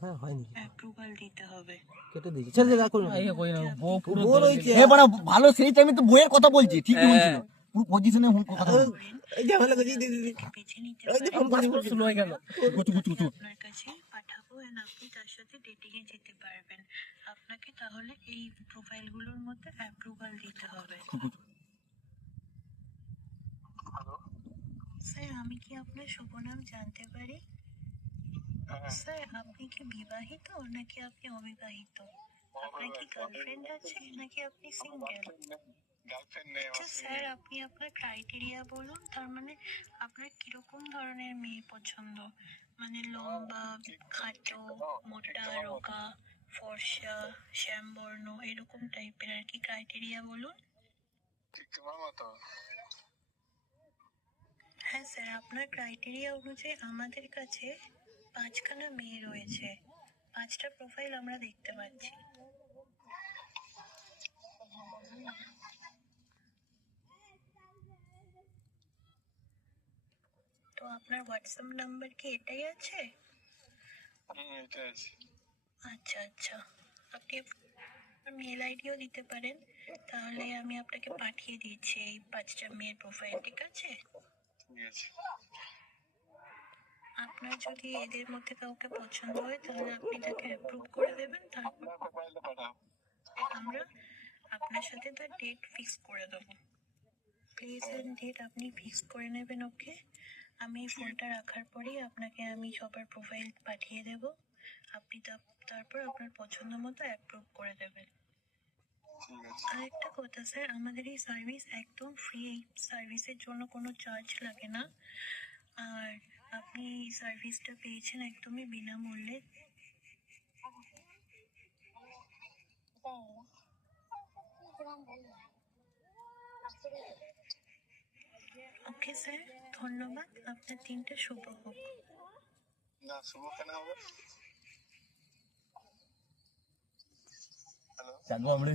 হ্যাঁ হয়নি, অ্যাপ্রুভাল দিতে হবে। কেটে দিয়েছি, ছেড়ে দে, কই না বউ রয়েছে। বাড়া ভালো সেই টাইমে তো বইয়ের কথা বলছি, ঠিকই বলছিল, পুরো পজিশনে কথা বলছি। এই ঝামেলা করছি, বেছে নিতে ওই যে পারেন। ফোন করে স্লো হয়ে গেল। আপনার কাছে পাঠাবো and আপনি তার সাথে ডেটিং এ যেতে পারবেন। আপনাকে তাহলে এই প্রোফাইলগুলোর মধ্যে অ্যাপ্রুভাল দিতে হবে। স্যার আমি কি আপনার শুভ নাম জানতে পারি? স্যার আপনি কি বিবাহিত নাকি আপনি অবিবাহিত? আপনার কি গার্লফ্রেন্ড আছে নাকি আপনি সিঙ্গেল? আচ্ছা স্যার আপনি আপনার ক্রাইটেরিয়া বলুন, তার মানে আপনার কিরকম ধরনের মেয়ে পছন্দ, মানে লম্বা, খাটো, মোটা, রোগা, ফর্সা, শ্যামবর্ণ, এরকম টাইপের আর কি ক্রাইটেরিয়া বলুন। হ্যাঁ স্যার আপনার ক্রাইটেরিয়া অনুযায়ী আমাদের কাছে 5খানা মেয়ে রয়েছে, 5টা প্রোফাইল আমরা দেখতে পাচ্ছি। তো আপনার হোয়াটসঅ্যাপ নাম্বার কি এটাই আছে? আচ্ছা আচ্ছা, আপনি মেল আইডিও দিতে পারেন, তাহলে আমি আপনাকে পাঠিয়ে দিচ্ছি এই 5টা মেয়ের প্রোফাইল, ঠিক আছে? আপনার যদি এদের মধ্যে কাউকে পছন্দ হয় তাহলে আপনি তাকে অ্যাপ্রুভ করে দেবেন, তারপর আমরা আপনার সাথে তার ডেট ফিক্স করে দেবো। প্লেস এন্ড ডেট আপনি ফিক্স করে নেবেন, ওকে? আমি ফোনটা রাখার পরেই আপনাকে আমি সবার প্রোফাইল পাঠিয়ে দেব, আপনি তারপর আপনার পছন্দ মতো অ্যাপ্রুভ করে দেবেন। আরেকটা কথা স্যার, আমাদের এই সার্ভিস একদম ফ্রি, এই সার্ভিসের জন্য কোনো চার্জ লাগে না, আর আপনি এই সার্ভিসটা পেয়েছেন একদমই বিনামূল্যে। ওকে স্যার, ধন্যবাদ, আপনার দিনটা শুভ হোক। না শুভ কেন হবে? জানবো আমরা